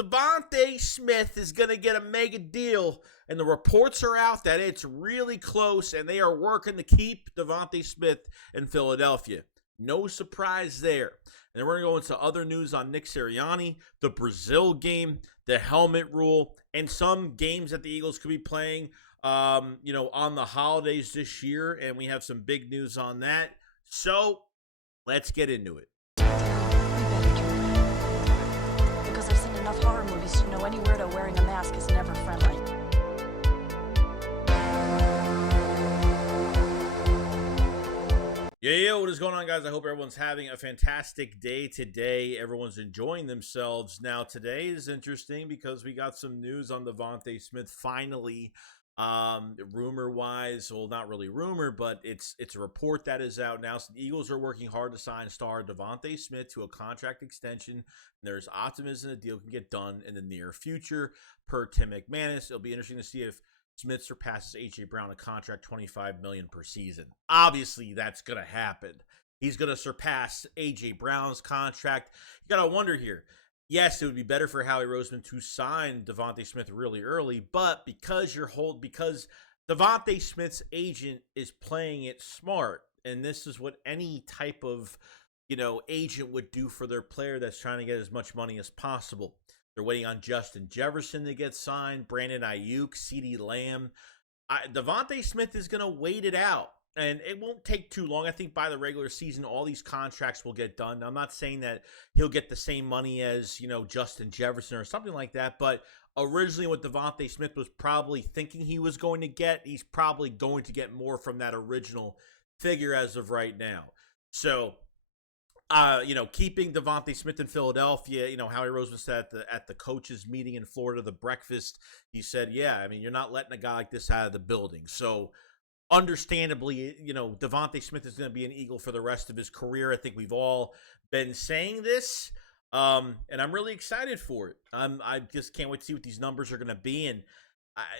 Devonte Smith is going to get a mega deal, and the reports are out that it's really close, and they are working to keep Devonte Smith in Philadelphia. No surprise there. And then we're going to go into other news on Nick Sirianni, the Brazil game, the helmet rule, and some games that the Eagles could be playing, on the holidays this year, and we have some big news on that. So, let's get into it. Because I've seen enough horror movies to know any weirdo wearing a mask is never friendly. Yeah, what is going on, guys? I hope everyone's having a fantastic day today. Everyone's enjoying themselves. Now, today is interesting because we got some news on Devonte Smith finally. Rumor-wise, well, not really rumor, but it's a report that is out now. So the Eagles are working hard to sign star Devonte Smith to a contract extension. There's optimism the deal can get done in the near future, per Tim McManus. It'll be interesting to see if Smith surpasses A.J. Brown a contract $25 million per season. Obviously, that's going to happen. He's going to surpass A.J. Brown's contract. You got to wonder here. Yes, it would be better for Howie Roseman to sign Devonte Smith really early, but because Devonte Smith's agent is playing it smart, and this is what any type of agent would do for their player that's trying to get as much money as possible. They're waiting on Justin Jefferson to get signed, Brandon Ayuk, CeeDee Lamb. Devonte Smith is going to wait it out, and it won't take too long. I think by the regular season, all these contracts will get done. Now, I'm not saying that he'll get the same money as, Justin Jefferson or something like that, but originally what Devonte Smith was probably thinking he was going to get, he's probably going to get more from that original figure as of right now. So, keeping Devonte Smith in Philadelphia, Howie Roseman said at the coaches meeting in Florida, the breakfast, he said, you're not letting a guy like this out of the building. So, understandably, Devonte Smith is going to be an Eagle for the rest of his career. I think we've all been saying this, and I'm really excited for it. I just can't wait to see what these numbers are going to be, and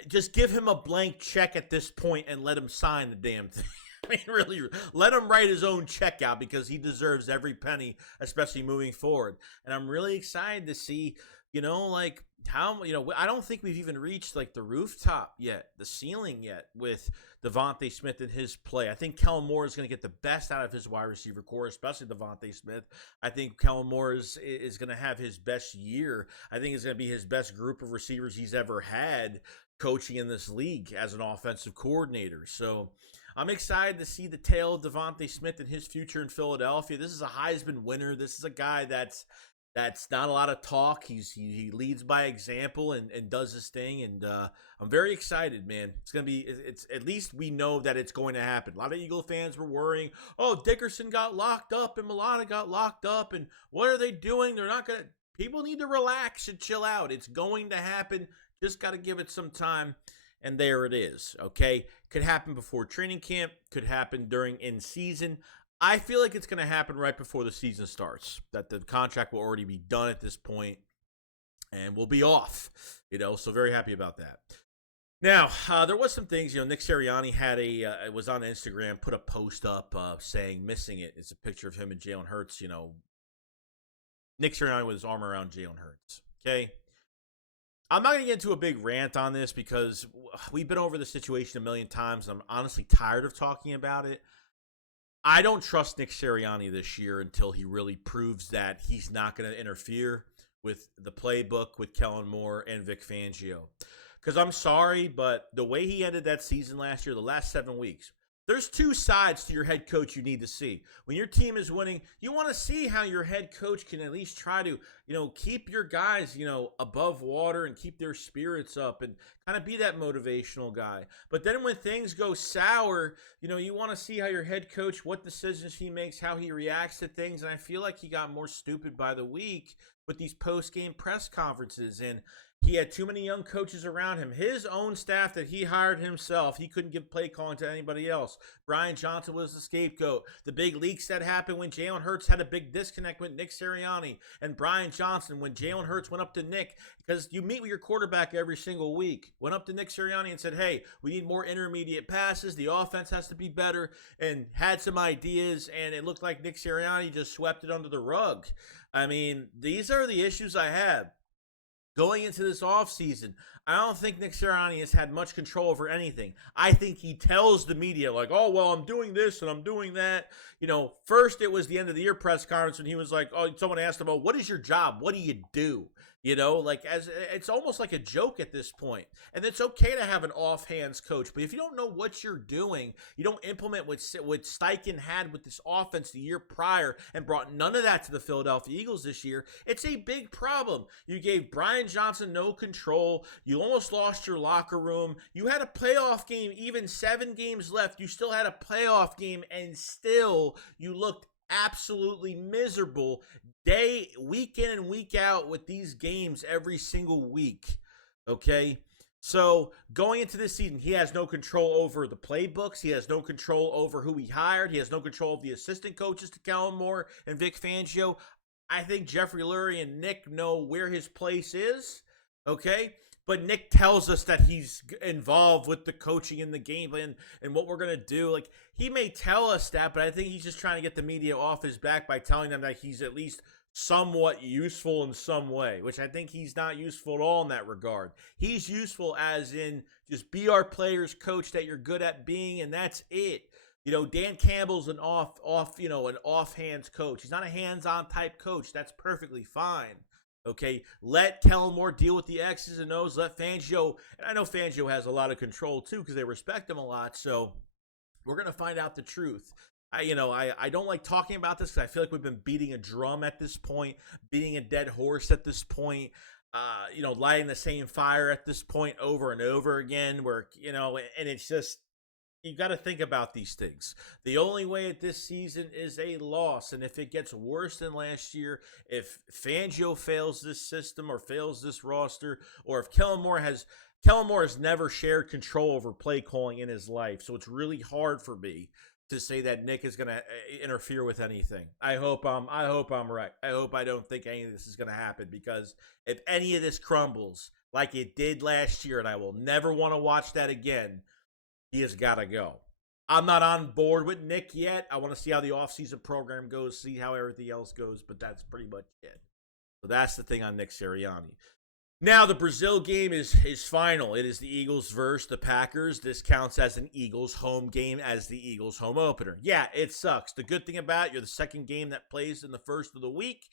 just give him a blank check at this point and let him sign the damn thing. I mean, really, let him write his own check out because he deserves every penny, especially moving forward. And I'm really excited to see, how, I don't think we've even reached the rooftop yet, the ceiling yet with Devonte Smith and his play. I think Kellen Moore is going to get the best out of his wide receiver core, especially Devonte Smith. I think Kellen Moore is going to have his best year. I think it's going to be his best group of receivers he's ever had coaching in this league as an offensive coordinator. So I'm excited to see the tale of Devonte Smith and his future in Philadelphia. This is a Heisman winner. This is a guy that's not a lot of talk. He leads by example and does his thing, and I'm very excited, man. It's at least we know that it's going to happen. A lot of Eagle fans were worrying, Dickerson got locked up and Milana got locked up, and what are they doing? They're not going to – people need to relax and chill out. It's going to happen. Just got to give it some time. And there it is, okay? Could happen before training camp. Could happen during in-season. I feel like it's going to happen right before the season starts, that the contract will already be done at this point, and we'll be off, so very happy about that. Now, there was some things, Nick Sirianni had it was on Instagram, put a post up saying missing it. It's a picture of him and Jalen Hurts, Nick Sirianni with his arm around Jalen Hurts, okay? I'm not going to get into a big rant on this because we've been over the situation a million times. And I'm honestly tired of talking about it. I don't trust Nick Sirianni this year until he really proves that he's not going to interfere with the playbook with Kellen Moore and Vic Fangio. Because I'm sorry, but the way he ended that season last year, the last 7 weeks, there's two sides to your head coach you need to see. When your team is winning, you want to see how your head coach can at least try to, keep your guys, above water and keep their spirits up and kind of be that motivational guy. But then when things go sour, you want to see how your head coach, what decisions he makes, how he reacts to things. And I feel like he got more stupid by the week with these post-game press conferences, and he had too many young coaches around him. His own staff that he hired himself, he couldn't give play calling to anybody else. Brian Johnson was the scapegoat. The big leaks that happened when Jalen Hurts had a big disconnect with Nick Sirianni and Brian Johnson when Jalen Hurts went up to Nick, because you meet with your quarterback every single week, went up to Nick Sirianni and said, hey, we need more intermediate passes. The offense has to be better, and had some ideas, and it looked like Nick Sirianni just swept it under the rug. I mean, these are the issues I have. Going into this offseason, I don't think Nick Sirianni has had much control over anything. I think he tells the media, like, oh, well, I'm doing this and I'm doing that. First it was the end of the year press conference when he was like, oh, someone asked him, oh, what is your job? What do you do? Like as it's almost like a joke at this point. And it's okay to have an offhands coach, but if you don't know what you're doing, you don't implement what Steichen had with this offense the year prior and brought none of that to the Philadelphia Eagles this year, it's a big problem. You gave Brian Johnson no control. You almost lost your locker room. You had a playoff game, even 7 games left. You still had a playoff game, and still you looked absolutely miserable week in and week out with these games every single week. Okay? So going into this season, he has no control over the playbooks. He has no control over who he hired. He has no control of the assistant coaches to Kellen Moore and Vic Fangio. I think Jeffrey Lurie and Nick know where his place is. Okay? But Nick tells us that he's involved with the coaching and the game plan and what we're going to do. Like, he may tell us that, but I think he's just trying to get the media off his back by telling them that he's at least somewhat useful in some way, which I think he's not useful at all in that regard. He's useful as in just be our players' coach that you're good at being, and that's it. Dan Campbell's an an offhands coach. He's not a hands-on type coach. That's perfectly fine. Okay, let Kellen Moore deal with the X's and O's. Let Fangio, and I know Fangio has a lot of control too because they respect him a lot. So we're gonna find out the truth. I don't like talking about this because I feel like we've been beating a drum at this point, beating a dead horse at this point. Lighting the same fire at this point over and over again. And it's just. You got to think about these things. The only way at this season is a loss. And if it gets worse than last year, if Fangio fails this system or fails this roster, or if Kellen Moore has never shared control over play calling in his life. So it's really hard for me to say that Nick is going to interfere with anything. I hope I'm right. I hope I don't think any of this is going to happen, because if any of this crumbles like it did last year, and I will never want to watch that again, he has got to go. I'm not on board with Nick yet. I want to see how the offseason program goes, see how everything else goes, but that's pretty much it. So that's the thing on Nick Sirianni. Now, the Brazil game is final. It is the Eagles versus the Packers. This counts as an Eagles home game as the Eagles home opener. Yeah, it sucks. The good thing about it, you're the second game that plays in the first of the week,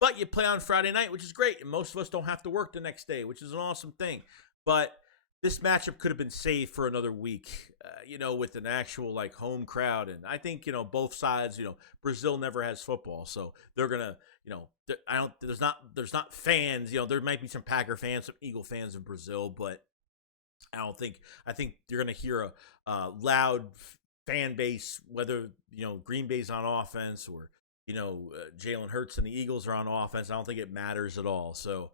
but you play on Friday night, which is great. And most of us don't have to work the next day, which is an awesome thing. But this matchup could have been saved for another week, with an actual home crowd. And I think, both sides, Brazil never has football. So they're going to, there's not fans, there might be some Packer fans, some Eagle fans in Brazil, but I think you're going to hear a loud fan base, whether, Green Bay's on offense or, Jalen Hurts and the Eagles are on offense. I don't think it matters at all. So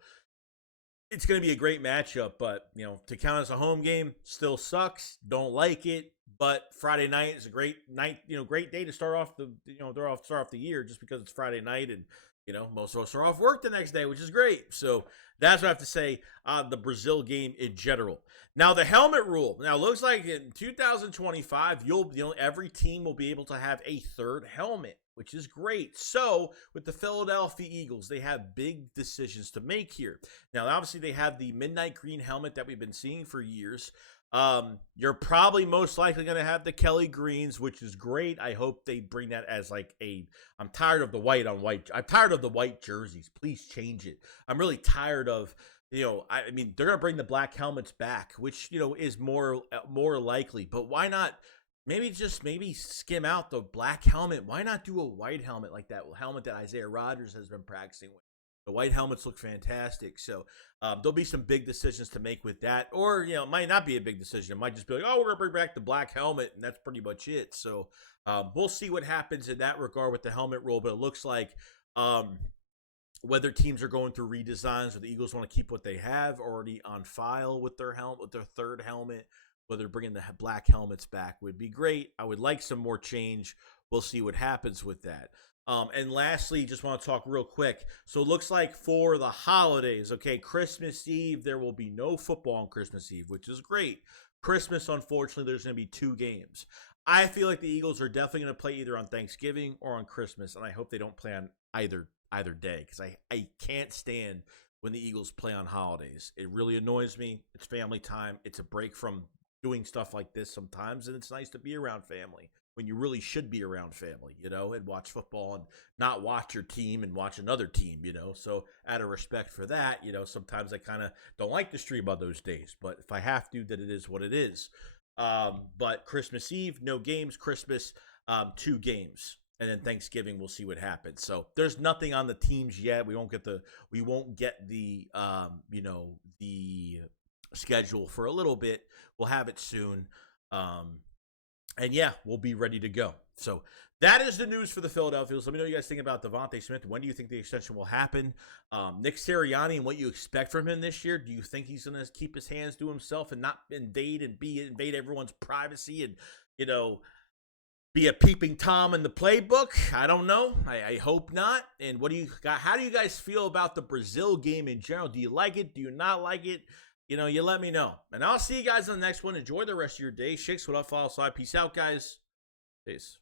it's going to be a great matchup, but, to count as a home game still sucks. Don't like it, but Friday night is a great night, great day to start off the year, just because it's Friday night and, most of us are off work the next day, which is great. So that's what I have to say on the Brazil game in general. Now, the helmet rule. Now, it looks like in 2025, every team will be able to have a third helmet, which is great. So with the Philadelphia Eagles, they have big decisions to make here. Now, obviously, they have the midnight green helmet that we've been seeing for years. You're probably most likely going to have the Kelly greens, which is great. I hope they bring that as I'm tired of the white on white. I'm tired of the white jerseys. Please change it. I'm really tired of, they're going to bring the black helmets back, which, is more likely, but why not? Maybe skim out the black helmet. Why not do a white helmet like that helmet that Isaiah Rodgers has been practicing with? The white helmets look fantastic. So there'll be some big decisions to make with that. Or, it might not be a big decision. It might just be like, oh, we're going to bring back the black helmet, and that's pretty much it. So we'll see what happens in that regard with the helmet rule. But it looks like whether teams are going through redesigns or the Eagles want to keep what they have already on file with their third helmet, whether bringing the black helmets back would be great. I would like some more change. We'll see what happens with that. And lastly, just want to talk real quick. So it looks like for the holidays, okay, Christmas Eve, there will be no football on Christmas Eve, which is great. Christmas, unfortunately, there's going to be 2 games. I feel like the Eagles are definitely going to play either on Thanksgiving or on Christmas, and I hope they don't play on either day, because I can't stand when the Eagles play on holidays. It really annoys me. It's family time. It's a break from doing stuff like this sometimes, and it's nice to be around family when you really should be around family, and watch football and not watch your team and watch another team, So out of respect for that, sometimes I kind of don't like to stream on those days, but if I have to, then it is what it is. But Christmas Eve, no games. Christmas, 2 games. And then Thanksgiving, we'll see what happens. So there's nothing on the teams yet. We won't get the the schedule for a little bit. We'll have it soon. And yeah, we'll be ready to go. So that is the news for the Philadelphia Eagles. Let me know what you guys think about Devonte Smith. When do you think the extension will happen? Nick Sirianni and what you expect from him this year. Do you think he's going to keep his hands to himself and not invade everyone's privacy and, be a peeping Tom in the playbook? I don't know. I hope not. And what do you got? How do you guys feel about the Brazil game in general? Do you like it? Do you not like it? You let me know. And I'll see you guys on the next one. Enjoy the rest of your day. Shakes, what up, follow, slide. Peace out, guys. Peace.